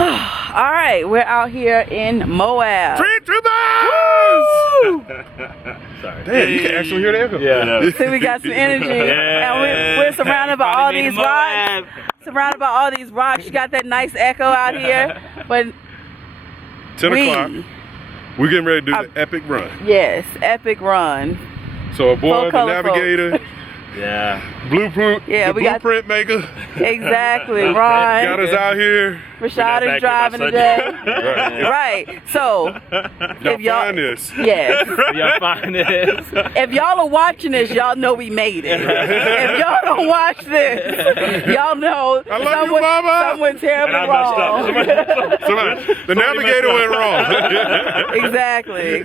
All right, we're out here in Moab. Street Troopers! Sorry. Damn, you can actually hear the echo. Yeah. See, we got some energy. Yeah. And we're surrounded by all these rocks. Surrounded by all these rocks. You got that nice echo out here. But 10 o'clock. We're getting ready to do the epic run. Yes, epic run. So aboard the Navigator. Yeah. Blueprint. Yeah, the blueprint maker. Exactly, Ron. Got us out here. Rashad is driving today. Right. So, if y'all find this. Yes. Y'all find this. If y'all are watching this, y'all know we made it. If y'all don't watch this, y'all know I love you, Mama. Someone terribly wrong. The Navigator went wrong. Exactly.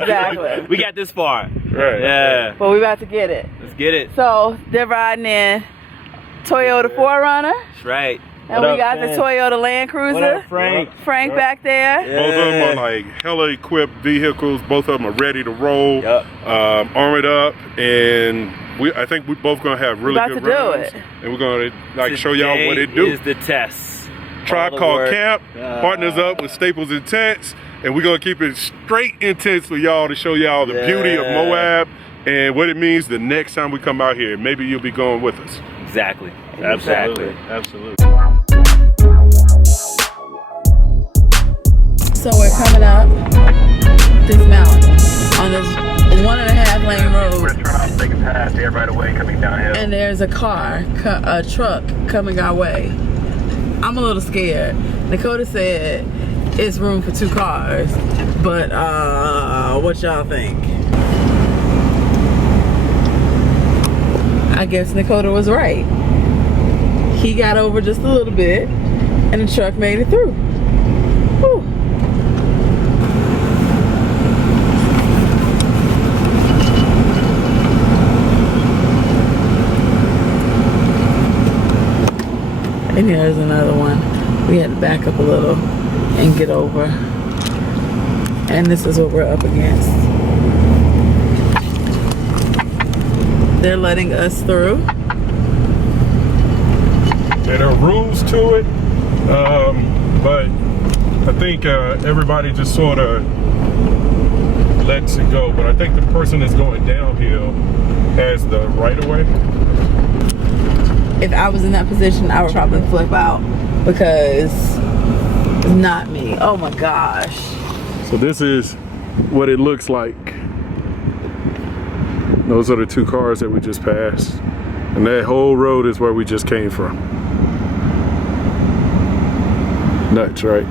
We got this far. Right. Yeah. But we about to get it. Let's get it. So they're riding in Toyota 4Runner. That's right. And we got the Toyota Land Cruiser. What up, Frank? Frank back there. Yeah. Both of them are like hella equipped vehicles. Both of them are ready to roll, armored up, and I think we both gonna have really good runs. And we're gonna like show y'all what it do. Is the test. Tribe Called Camp partners up with Staples Intense, and we're gonna keep it straight intense for y'all to show y'all the beauty of Moab and what it means the next time we come out here. Maybe you'll be going with us. Exactly. Absolutely. So we're coming up this mountain on this 1.5 lane road. We're trying to take a pass here right away coming downhill. And there's a truck coming our way. I'm a little scared. Dakota said it's room for 2 cars, but what y'all think? I guess Dakota was right. He got over just a little bit, and the truck made it through. Whew. And here's another one. We had to back up a little and get over. And this is what we're up against. They're letting us through. There are rules to it, but I think everybody just sort of lets it go. But I think the person that's going downhill has the right of way. If I was in that position, I would probably flip out because it's not me. Oh my gosh. So this is what it looks like. Those are the 2 cars that we just passed. And that whole road is where we just came from. Nuts, right?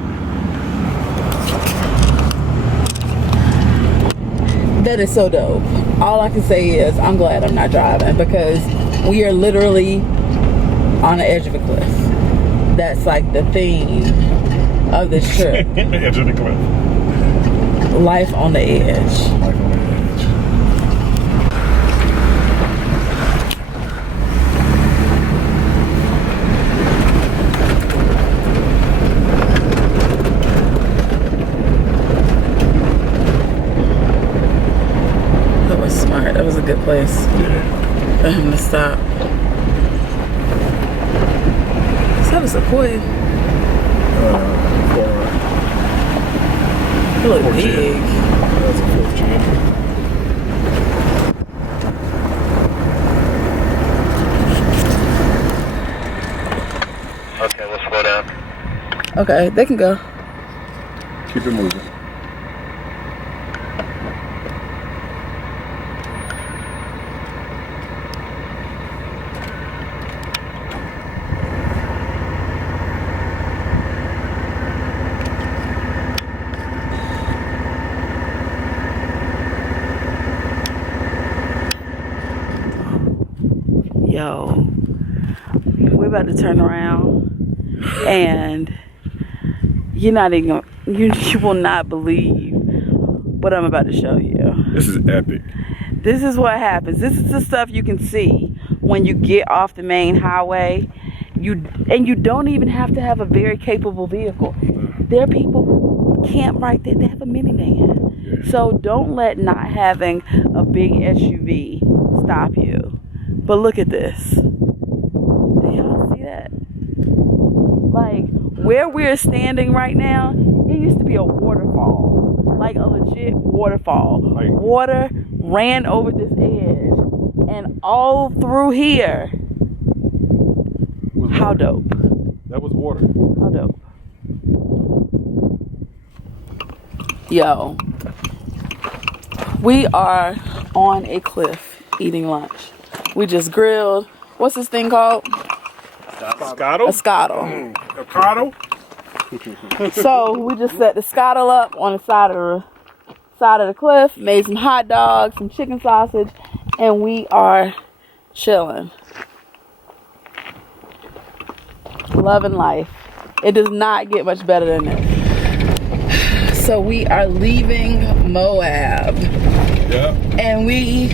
That is so dope. All I can say is I'm glad I'm not driving because we are literally on the edge of a cliff. That's like the theme of this trip. Edge of the cliff. Life on the edge. Life on the edge. That was smart. That was a good place for him to stop. Is that a Sequoia? It look big. That's a 4G. Okay, we'll slow down. Okay, they can go. Keep it moving. Yo, we're about to turn around and you're not even you will not believe what I'm about to show you. This is epic. This is what happens. This is the stuff you can see when you get off the main highway. You don't even have to have a very capable vehicle. There are people who camp right there. They have a minivan. So don't let not having a big SUV stop you. But look at this. Do y'all see that? Like Where we're standing right now, it used to be a waterfall, like a legit waterfall. Like- Water ran over this edge, and all through here. How dope! That was water. How dope! Yo, we are on a cliff eating lunch. We just grilled. What's this thing called? Scottle? A scottle. A cottle? So we just set the scottle up on the side of the cliff, made some hot dogs, some chicken sausage, and we are chilling. Loving life. It does not get much better than this. So we are leaving Moab. Yeah. And we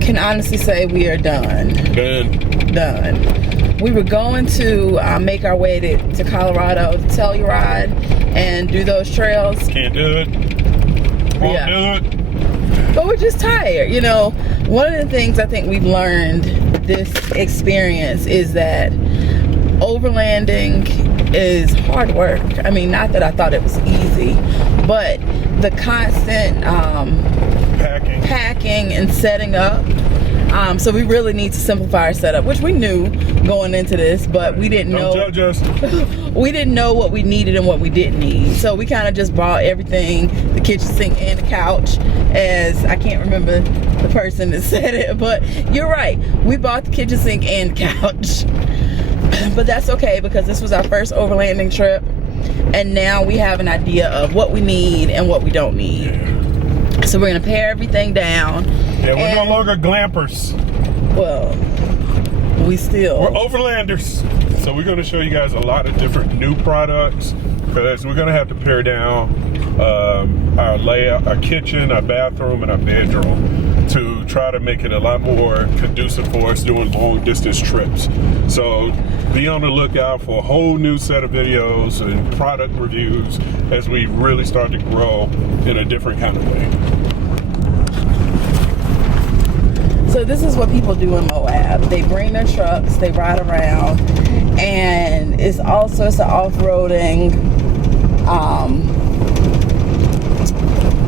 can honestly say we are done. Done. We were going to make our way to Colorado to Telluride and do those trails. Can't do it. Won't do it. But we're just tired. You know, one of the things I think we've learned this experience is that overlanding is hard work. I mean, not that I thought it was easy, but the constant packing and setting up. So we really need to simplify our setup, which we knew going into this, but we didn't know. Don't judge us. We didn't know what we needed and what we didn't need. So we kind of just bought everything, the kitchen sink and the couch, as I can't remember the person that said it, but you're right. We bought the kitchen sink and the couch. But that's okay, because this was our first overlanding trip, and now we have an idea of what we need and what we don't need. So we're gonna pare everything down. Yeah, we're no longer glampers. Well, we're overlanders. So we're gonna show you guys a lot of different new products, because we're gonna have to pare down our layout, our kitchen, our bathroom, and our bedroom to try to make it a lot more conducive for us doing long distance trips. So be on the lookout for a whole new set of videos and product reviews as we really start to grow in a different kind of way. So this is what people do in Moab. They bring their trucks, they ride around, and it's all sorts of off-roading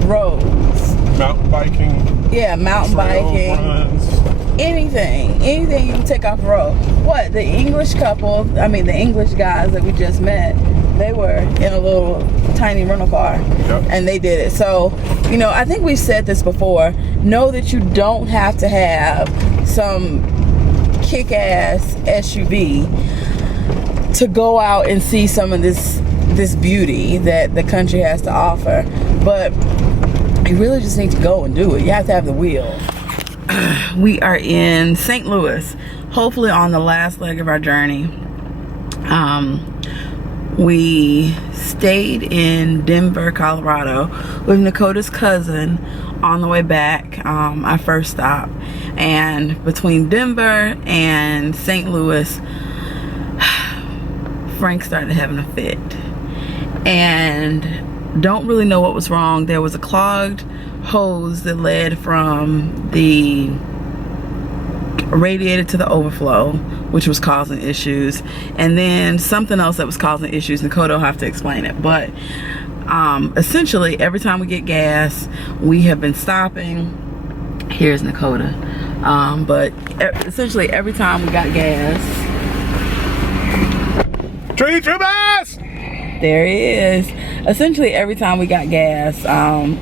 roads. Mountain biking. Yeah, mountain biking. Runs. Anything you can take off the road. What, the English guys that we just met, they were in a little tiny rental car. Yep. And they did it. So, you know, I think we've said this before. Know that you don't have to have some kick-ass SUV to go out and see some of this beauty that the country has to offer. But you really just need to go and do it. You have to have the wheel. We are in St. Louis, hopefully on the last leg of our journey. We stayed in Denver, Colorado with Nakota's cousin on the way back, our first stop. And between Denver and St. Louis, Frank started having a fit. And don't really know what was wrong. There was a clogged hose that led from the radiator to the overflow, which was causing issues, and then something else that was causing issues. Nakota will have to explain it, but essentially every time we get gas, we have been stopping. Here's Nakota. But essentially every time we got gas, Tree trippers! there he is. Essentially every time we got gas,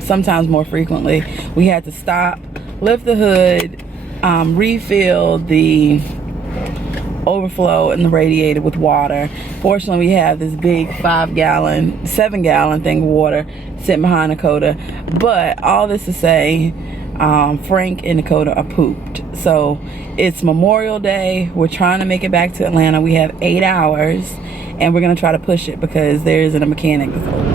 sometimes more frequently, we had to stop, lift the hood, refill the overflow in the radiator with water. Fortunately, we have this big 7-gallon thing of water sitting behind Nakota. But all this to say, Frank and Nakota are pooped. So it's Memorial Day. We're trying to make it back to Atlanta. We have 8 hours, and we're gonna try to push it because there isn't a mechanic that's open.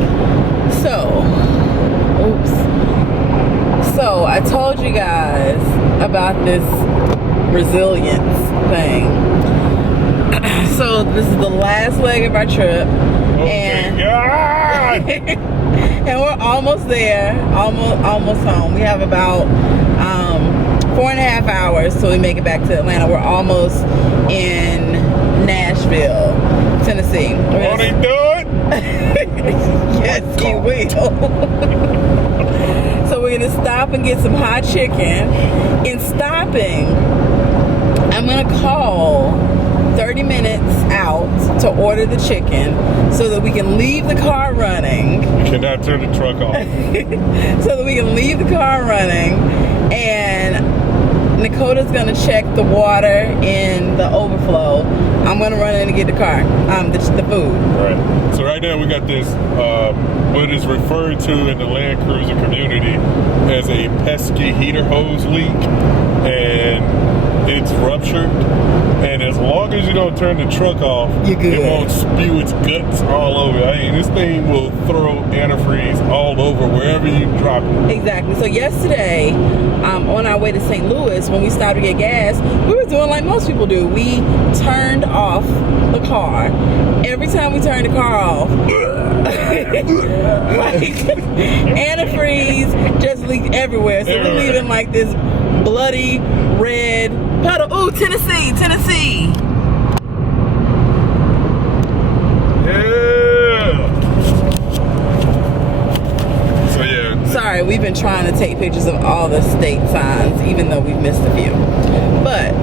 So I told you guys about this resilience thing. So this is the last leg of our trip, and and we're almost there, almost home. We have about 4.5 hours till we make it back to Atlanta. We're almost in Nashville, Tennessee. Won't he do it? Yes, he will. So we're gonna stop and get some hot chicken. In stopping, I'm gonna call 30 minutes out to order the chicken so that we can leave the car running. You cannot turn the truck off. So that we can leave the car running, and Nakota's gonna check the water in the overflow. I'm gonna run in and get the car, the food. Right. So right now we got this, what is referred to in the Land Cruiser community as a pesky heater hose leak, and it's ruptured. And as long as you don't turn the truck off, you're good. It won't spew its guts all over. I mean, this thing will throw antifreeze all over wherever you drop it. Exactly. So yesterday, on our way to St. Louis, when we stopped to get gas, we were doing like most people do. We turned off the car. Every time we turned the car off, like antifreeze just leaked everywhere. So we're leaving like this bloody red puddle. Ooh, Tennessee. Yeah. So yeah. Sorry, we've been trying to take pictures of all the state signs, even though we've missed a few. But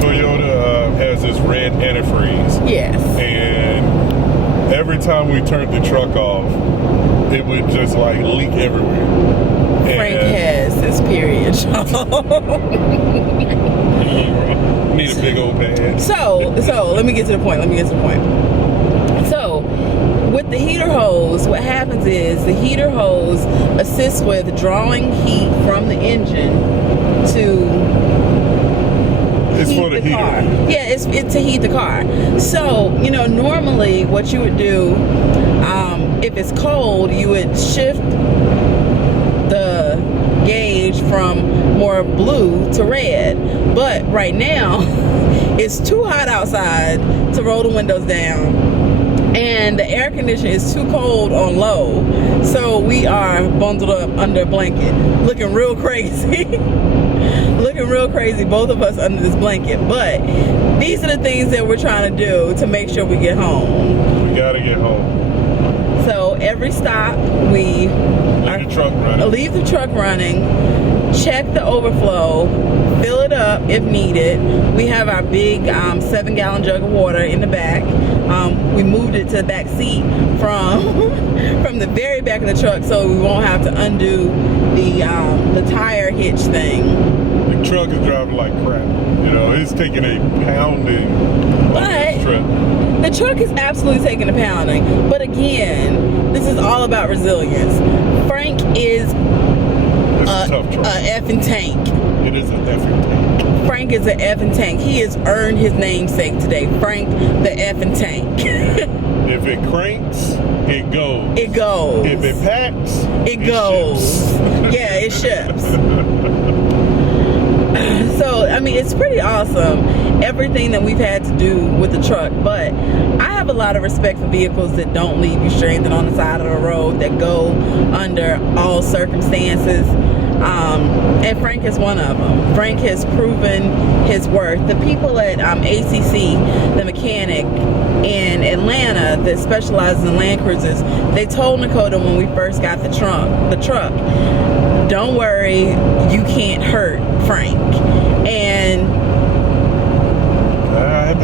Toyota has this red antifreeze. yes. And every time we turned the truck off, it would just like leak everywhere. Frank has his period. Need a big old pad. So let me get to the point. So with the heater hose, what happens is the heater hose assists with drawing heat from the engine to It's heat for the heater. car. Yeah, it's to heat the car. So, normally what you would do, if it's cold, you would shift the gauge from more blue to red. But right now, it's too hot outside to roll the windows down, and the air conditioner is too cold on low. So we are bundled up under a blanket, looking real crazy. Looking real crazy, both of us under this blanket. But these are the things that we're trying to do to make sure we get home. We gotta get home. So every stop, we Leave the truck running. leave the truck running, check the overflow, fill it up if needed. We have our big 7-gallon jug of water in the back. We moved it to the back seat from the very back of the truck, so we won't have to undo the tire hitch thing. The truck is driving like crap. It's taking a pounding on this trip. The truck is absolutely taking a pounding. But again, this is all about resilience. Frank is It's a tough truck. a effing tank. It is an effing tank. Frank is an effing tank. He has earned his namesake today. Frank the effing tank. If it cranks, it goes. It goes. If it packs, It goes. ships. Yeah, it ships. So, I mean, it's pretty awesome, everything that we've had to do with the truck. But I have a lot of respect for vehicles that don't leave you stranded on the side of the road, that go under all circumstances. And Frank is one of them. Frank has proven his worth. The people at ACC, the mechanic in Atlanta that specializes in Land Cruisers, they told Nakota when we first got the truck, don't worry, you can't hurt Frank. And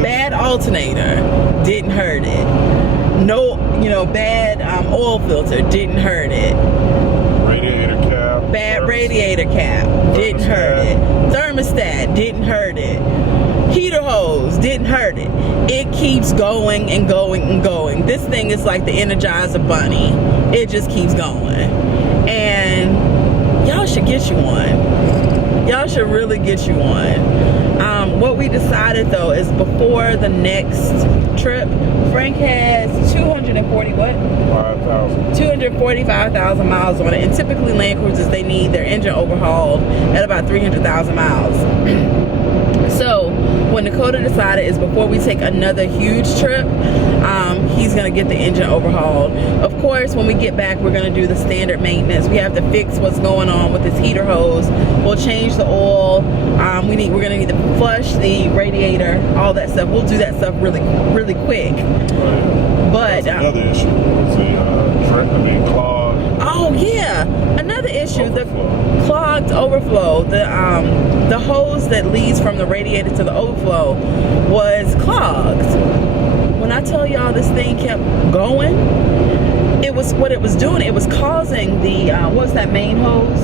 bad alternator didn't hurt it. No, bad oil filter didn't hurt it. Radiator cap. Bad radiator cap didn't hurt it. Thermostat didn't hurt it. Heater hose didn't hurt it. It keeps going and going and going. This thing is like the Energizer Bunny. It just keeps going. And y'all should get you one. Y'all should really get you one. What we decided though is before the next trip, Frank has 245,000 miles on it, and typically Land Cruisers, they need their engine overhauled at about 300,000 miles. So what Nakota decided is before we take another huge trip, he's gonna get the engine overhauled. Of course, when we get back, we're gonna do the standard maintenance. We have to fix what's going on with this heater hose. We'll change the oil. We're gonna need to flush the radiator, all that stuff. We'll do that stuff really, really quick. But But That's another issue. Clogged. oh yeah, another issue, the Overflow. clogged overflow. The hose that leads from the radiator to the overflow was clogged. When I tell y'all this thing kept going, it was what it was doing. It was causing the what's that main hose?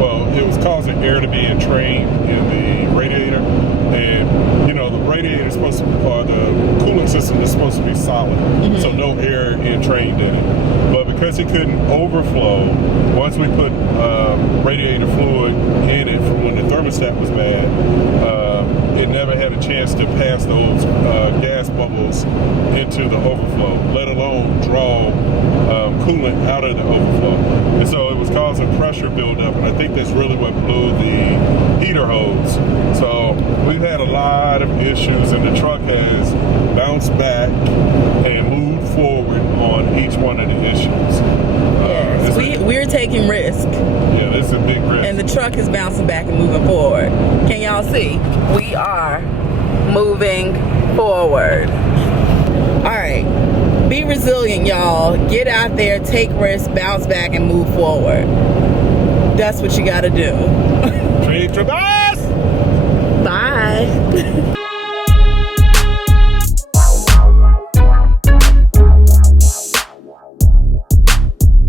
Well, it was causing air to be entrained in the radiator, and the radiator is supposed to, or the cooling system is supposed to be solid, so no air entrained in it. But because it couldn't overflow, once we put radiator fluid in it from when the thermostat was bad, it never had a chance to pass those gas bubbles into the overflow, let alone draw coolant out of the overflow. And so it was causing pressure buildup, and I think that's really what blew the heater hose. So we've had a lot of issues, and the truck has bounced back and moved forward on each one of the issues. Yes, we're taking risk, Yeah, this is a big risk. and the truck is bouncing back and moving forward. Can y'all see? We are moving forward. All right, be resilient, y'all. Get out there, take risks, bounce back, and move forward. That's what you got to do. Trade to us!